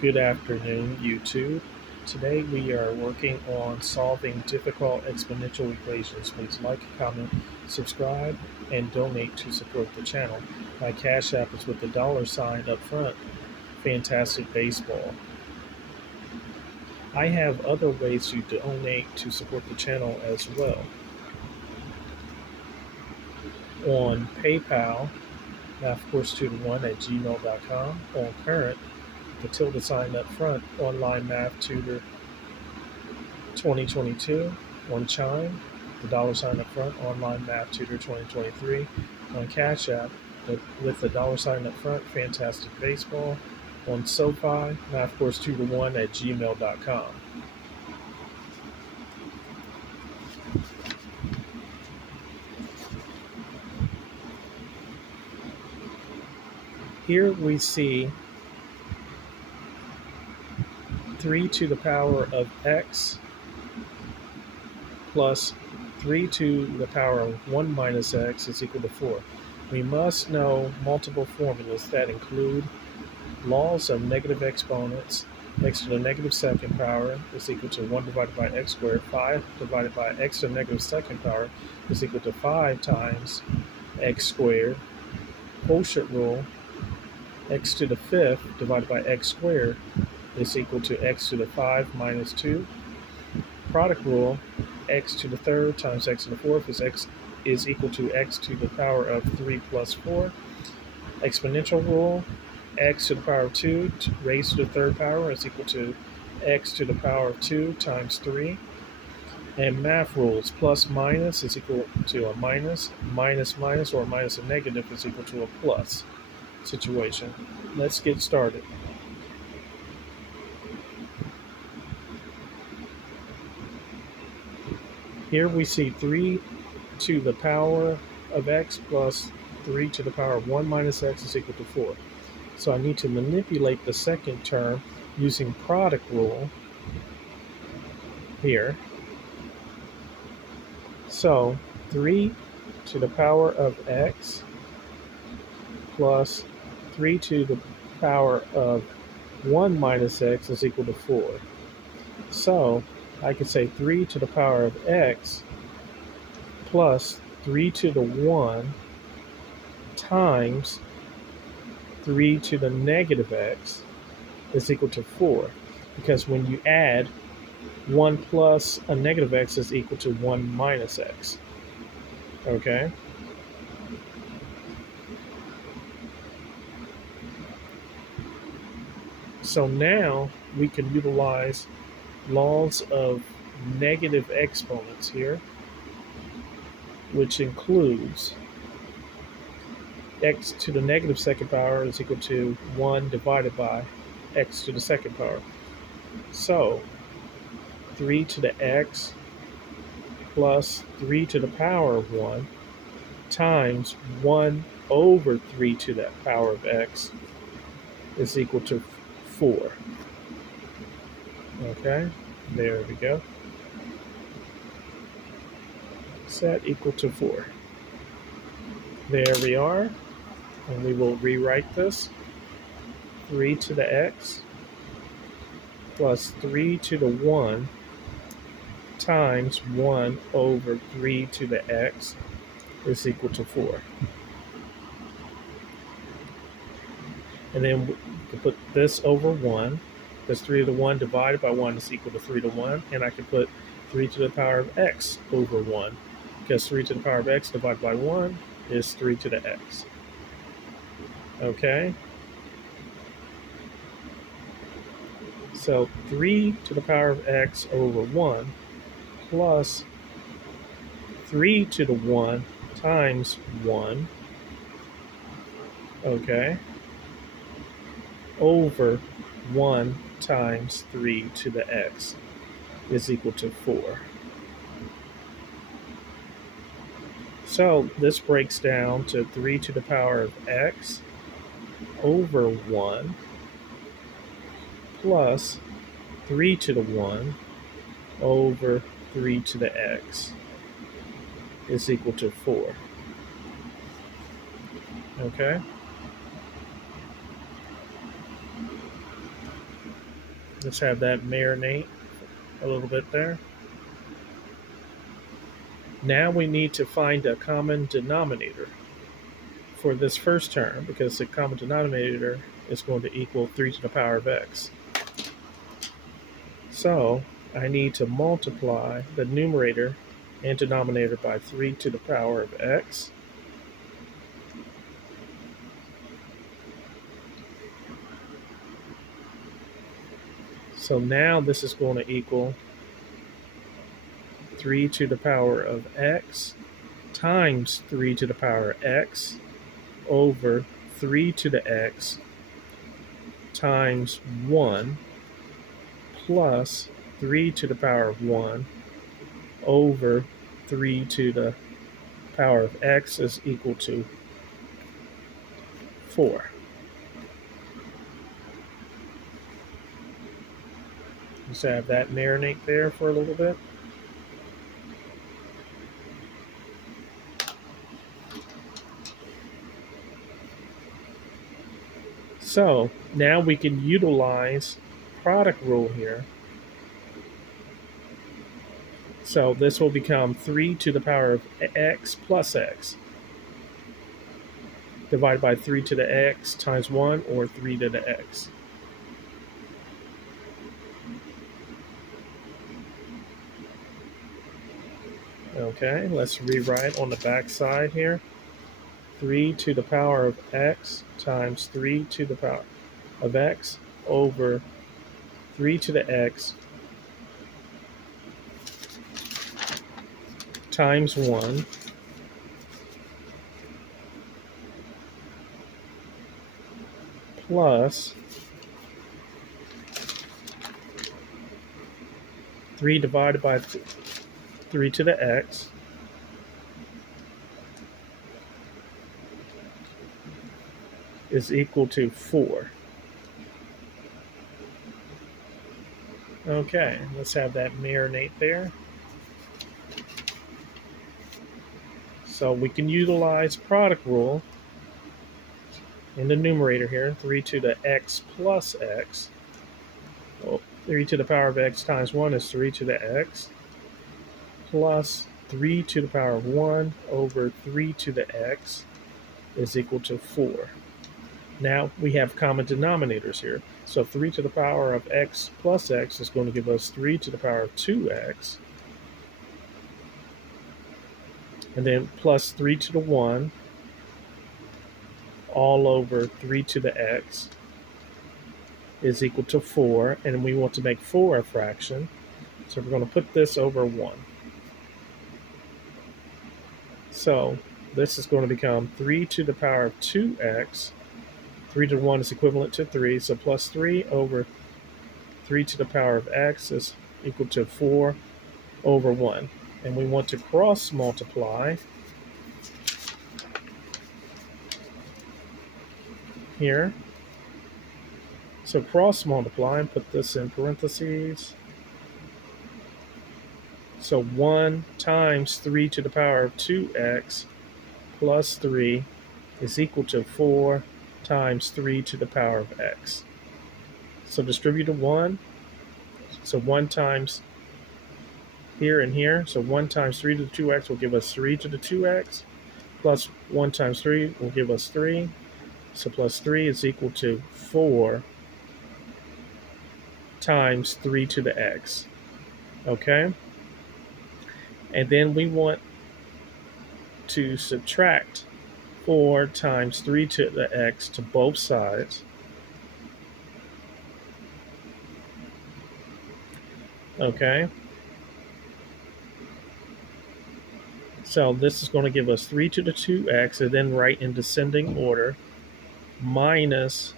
Good afternoon, YouTube. Today we are working on solving difficult exponential equations. Please like, comment, subscribe, and donate to support the channel. My Cash App is with the $ up front, Fantastic Baseball. I have other ways to donate to support the channel as well. On PayPal, mathcourse2to1@gmail.com. On Current, the tilde sign up front, online math tutor 2022. On Chime, the $ up front, online math tutor 2023. On Cash App, with the $ up front, Fantastic Baseball. On SOFI, mathcourse2to1@gmail.com. Here we see 3 to the power of x plus 3 to the power of 1 minus x is equal to 4. We must know multiple formulas that include laws of negative exponents. X to the negative second power is equal to 1 divided by x squared. 5 divided by x to the negative second power is equal to 5 times x squared. Quotient rule, x to the fifth divided by x squared is equal to x to the 5 minus 2. Product rule, x to the third times x to the fourth is equal to x to the power of 3 plus 4. Exponential rule, x to the power of 2 raised to the third power is equal to x to the power of 2 times 3. And math rules, plus minus is equal to a minus, minus minus or minus a negative is equal to a plus situation. Let's get started. Here we see 3 to the power of x plus 3 to the power of 1 minus x is equal to 4. So I need to manipulate the second term using product rule here. So 3 to the power of x plus 3 to the power of 1 minus x is equal to 4. So I could say 3 to the power of x plus 3 to the 1 times 3 to the negative x is equal to 4. Because when you add 1 plus a negative x is equal to 1 minus x. Okay? So now we can utilize laws of negative exponents here, which includes x to the negative second power is equal to 1 divided by x to the second power. So 3 to the x plus 3 to the power of 1 times 1 over 3 to the power of x is equal to 4. Okay, there we go. Set equal to 4. There we are. And we will rewrite this. 3 to the x plus 3 to the 1 times 1 over 3 to the x is equal to 4. And then we can put this over 1. Because 3 to the 1 divided by 1 is equal to 3 to 1. And I can put 3 to the power of x over 1. Because 3 to the power of x divided by 1 is 3 to the x. Okay? So 3 to the power of x over 1 plus 3 to the 1 times 1, okay, over 1 times 3 to the x is equal to 4. So this breaks down to 3 to the power of x over 1 plus 3 to the 1 over 3 to the x is equal to 4. Okay? Let's have that marinate a little bit there. Now we need to find a common denominator for this first term, because the common denominator is going to equal 3 to the power of x. So I need to multiply the numerator and denominator by 3 to the power of x. So now this is going to equal 3 to the power of x times 3 to the power of x over 3 to the x times 1 plus 3 to the power of 1 over 3 to the power of x is equal to 4. Just have that marinate there for a little bit. So now we can utilize product rule here. So this will become 3 to the power of x plus x divided by 3 to the x times 1, or 3 to the x. Okay, let's rewrite on the back side here. 3 to the power of x times 3 to the power of x over 3 to the x times 1 plus 3 divided by 3 to the x is equal to 4. Okay, let's have that marinate there. So we can utilize product rule in the numerator here. 3 to the x plus x. Well, 3 to the power of x times 1 is 3 to the x plus 3 to the power of 1 over 3 to the x is equal to 4. Now we have common denominators here. So 3 to the power of x plus x is going to give us 3 to the power of 2x. And then plus 3 to the 1 all over 3 to the x is equal to 4. And we want to make 4 a fraction. So we're going to put this over 1. So this is going to become 3 to the power of 2x. 3 to 1 is equivalent to 3. So plus 3 over 3 to the power of x is equal to 4 over 1. And we want to cross multiply here. So cross multiply and put this in parentheses. So 1 times 3 to the power of 2x plus 3 is equal to 4 times 3 to the power of x. So distribute a 1. So 1 times here and here. So 1 times 3 to the 2x will give us 3 to the 2x. Plus 1 times 3 will give us 3. So plus 3 is equal to 4 times 3 to the x. Okay? And then we want to subtract 4 times 3 to the x to both sides. Okay? So this is going to give us 3 to the 2x, and then write in descending order, minus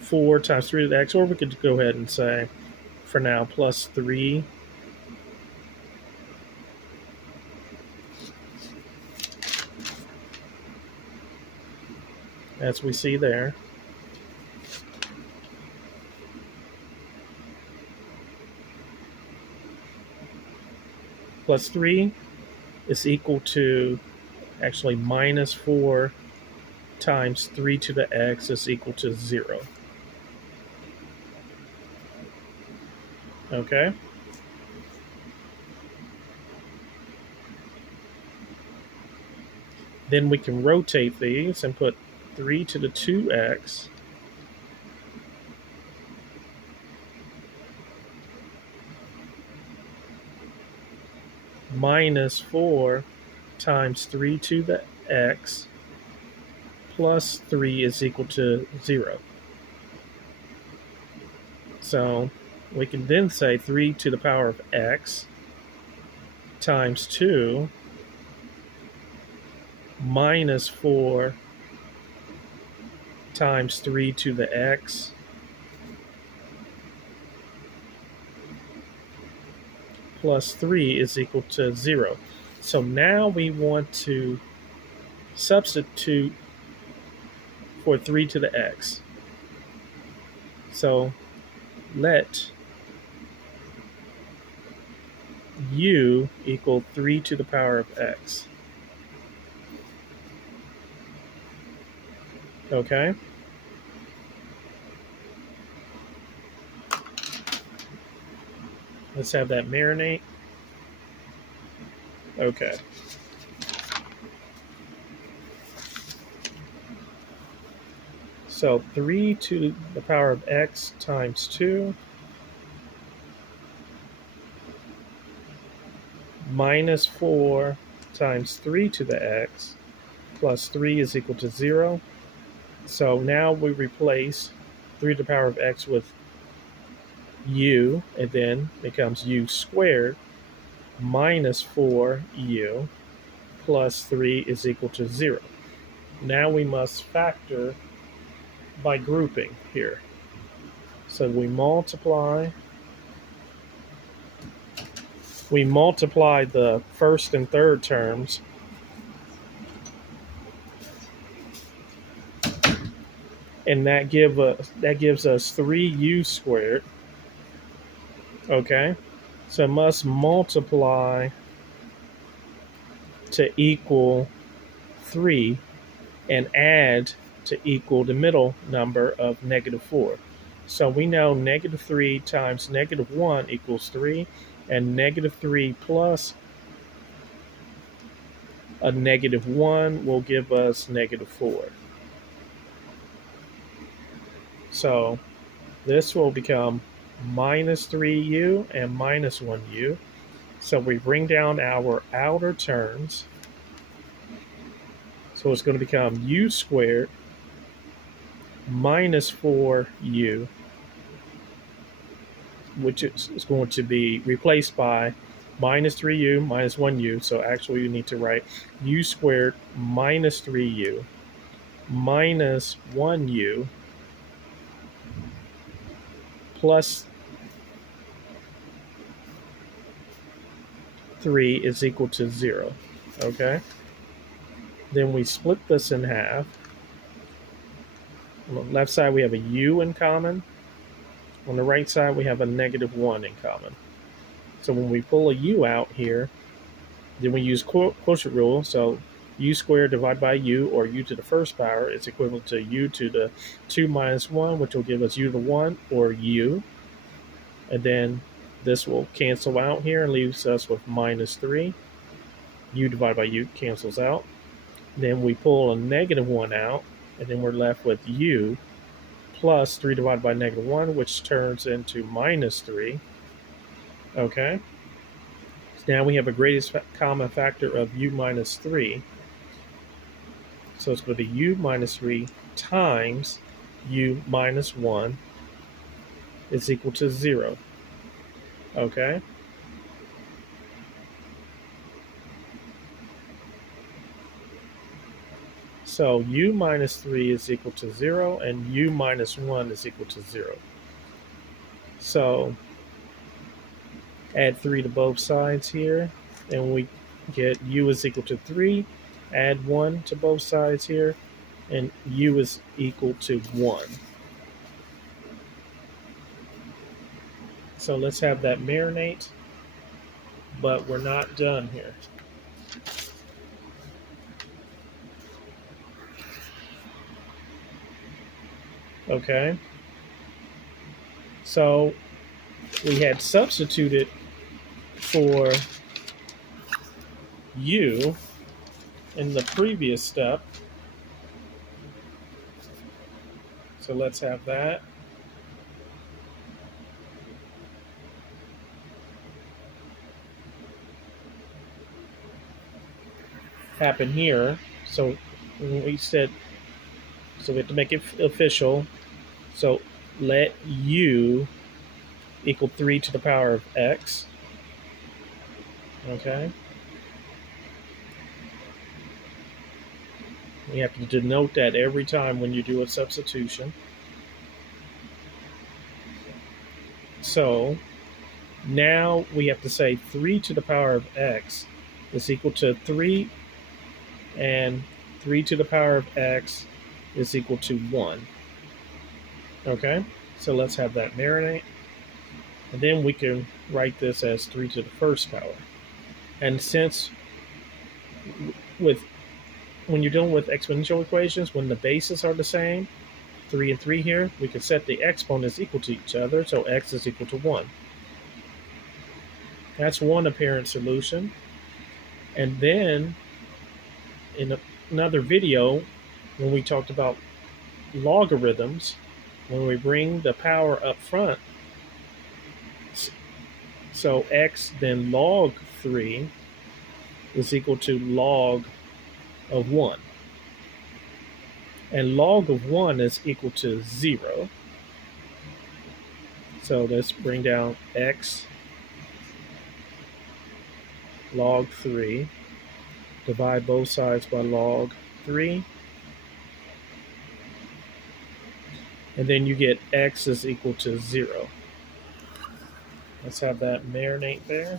4 times 3 to the x, or we could go ahead and say, for now, plus 3 as we see there. Plus 3 is equal to, actually minus 4 times 3 to the x is equal to 0. Okay. Then we can rotate these and put 3 to the 2x minus 4 times 3 to the x plus 3 is equal to 0. So we can then say 3 to the power of x times 2 minus 4 times 3 to the x plus 3 is equal to 0. So now we want to substitute for 3 to the x. So let u equal 3 to the power of x. Okay? Let's have that marinate. Okay. So 3 to the power of x times 2 minus 4 times 3 to the x plus 3 is equal to 0. So now we replace 3 to the power of x with u, and then becomes u squared minus 4u plus 3 is equal to 0. Now we must factor by grouping here. So we multiply the first and third terms, and that gives us 3u squared. Okay, so must multiply to equal 3 and add to equal the middle number of negative 4. So we know negative 3 times negative 1 equals 3, and negative 3 plus a negative 1 will give us negative 4. So this will become minus 3u and minus 1u. So we bring down our outer terms. So it's going to become u squared minus 4u, which is going to be replaced by minus 3u minus 1u. So actually you need to write u squared minus 3u minus 1u plus 3 is equal to 0. Okay? Then we split this in half. On the left side we have a u in common. On the right side we have a negative 1 in common. So when we pull a u out here, then we use quotient rule. So u squared divided by u, or u to the first power, is equivalent to u to the 2 minus 1, which will give us u to the 1, or u. And then this will cancel out here and leaves us with minus 3. U divided by u cancels out. Then we pull a negative 1 out, and then we're left with u plus 3 divided by negative 1, which turns into minus 3. Okay? Now we have a greatest common factor of u minus 3. So it's going to be u minus 3 times u minus 1 is equal to 0. Okay? So u minus 3 is equal to 0, and u minus 1 is equal to 0. So add 3 to both sides here, and we get u is equal to 3. Add 1 to both sides here, and u is equal to 1. So let's have that marinate, but we're not done here. Okay. So we had substituted for u in the previous step. So let's have that. Happen here. So we said, so we have to make it official. So let u equal 3 to the power of x. Okay. We have to denote that every time when you do a substitution. So now we have to say 3 to the power of x is equal to 3, and 3 to the power of x is equal to 1. Okay, so let's have that marinate. And then we can write this as 3 to the first power. And since when you're dealing with exponential equations, when the bases are the same, 3 and 3 here, we can set the exponents equal to each other, so x is equal to 1. That's one apparent solution. And then in another video, when we talked about logarithms, when we bring the power up front, so x then log 3 is equal to log of 1. And log of 1 is equal to 0. So let's bring down x log 3. Divide both sides by log 3. And then you get x is equal to 0. Let's have that marinate there.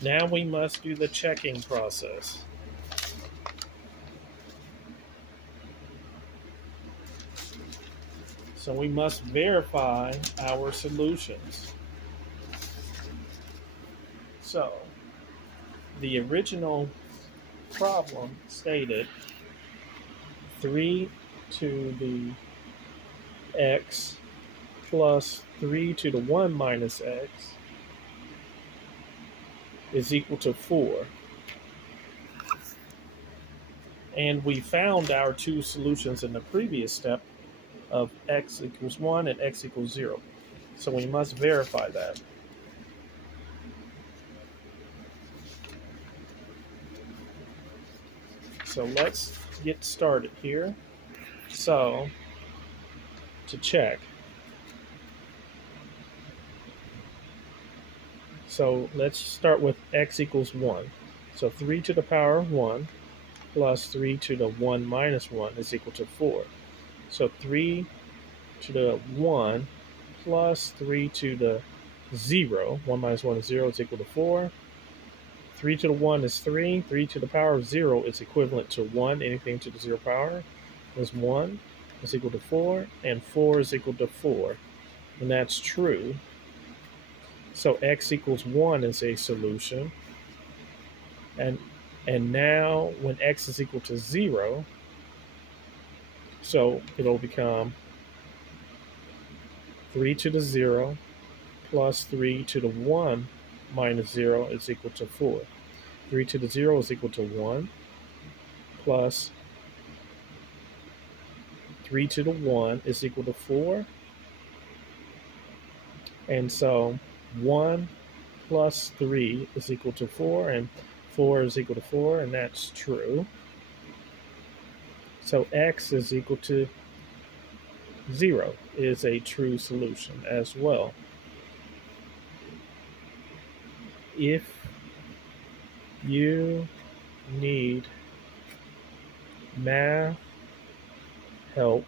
Now we must do the checking process. So we must verify our solutions. So the original problem stated 3 to the x plus 3 to the 1 minus x is equal to 4. And we found our two solutions in the previous step of x equals 1 and x equals 0. So we must verify that. So let's get started here. So to check, so let's start with x equals 1. So 3 to the power of 1 plus 3 to the 1 minus 1 is equal to 4. So 3 to the 1 plus 3 to the 0, 1 minus 1 is 0, is equal to 4. 3 to the 1 is 3. 3 to the power of 0 is equivalent to 1. Anything to the 0 power is 1 is equal to 4. And 4 is equal to 4. And that's true. So x equals 1 is a solution. And now when x is equal to 0, so it'll become 3 to the 0 plus 3 to the 1 minus 0 is equal to 4. 3 to the 0 is equal to 1 plus 3 to the 1 is equal to 4. And so 1 plus 3 is equal to 4, and 4 is equal to 4, and that's true. So x is equal to 0 is a true solution as well. If you need math help,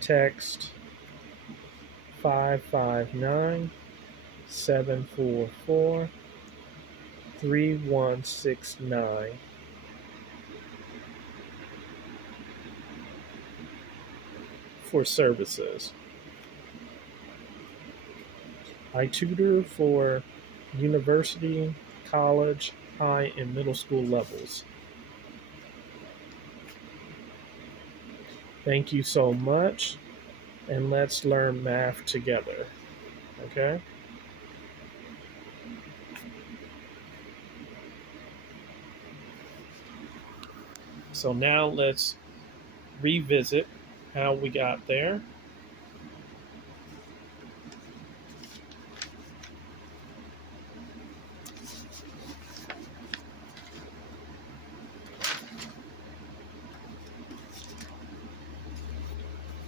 text 559-744-3169 for services. I tutor for university, college, high, and middle school levels. Thank you so much, and let's learn math together. Okay? So now let's revisit how we got there.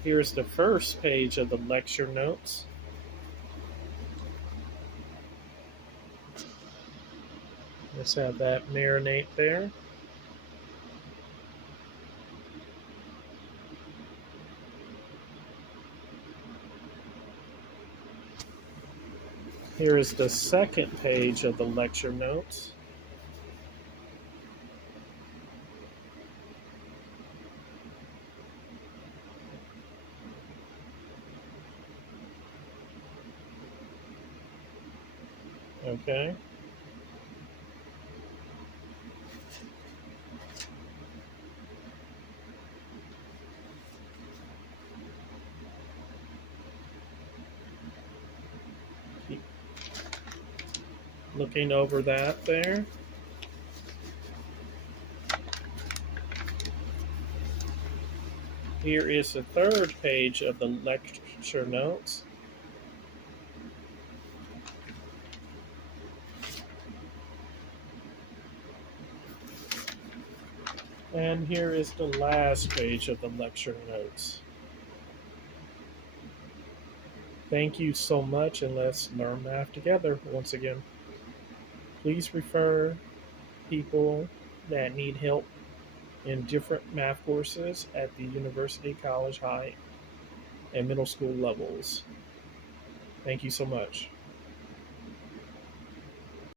Here's the first page of the lecture notes. Let's have that marinate there. Here is the second page of the lecture notes. Okay. Keep looking over that there. Here is the third page of the lecture notes. And here is the last page of the lecture notes. Thank you so much, and let's learn math together once again. Please refer people that need help in different math courses at the university, college, high, and middle school levels. Thank you so much.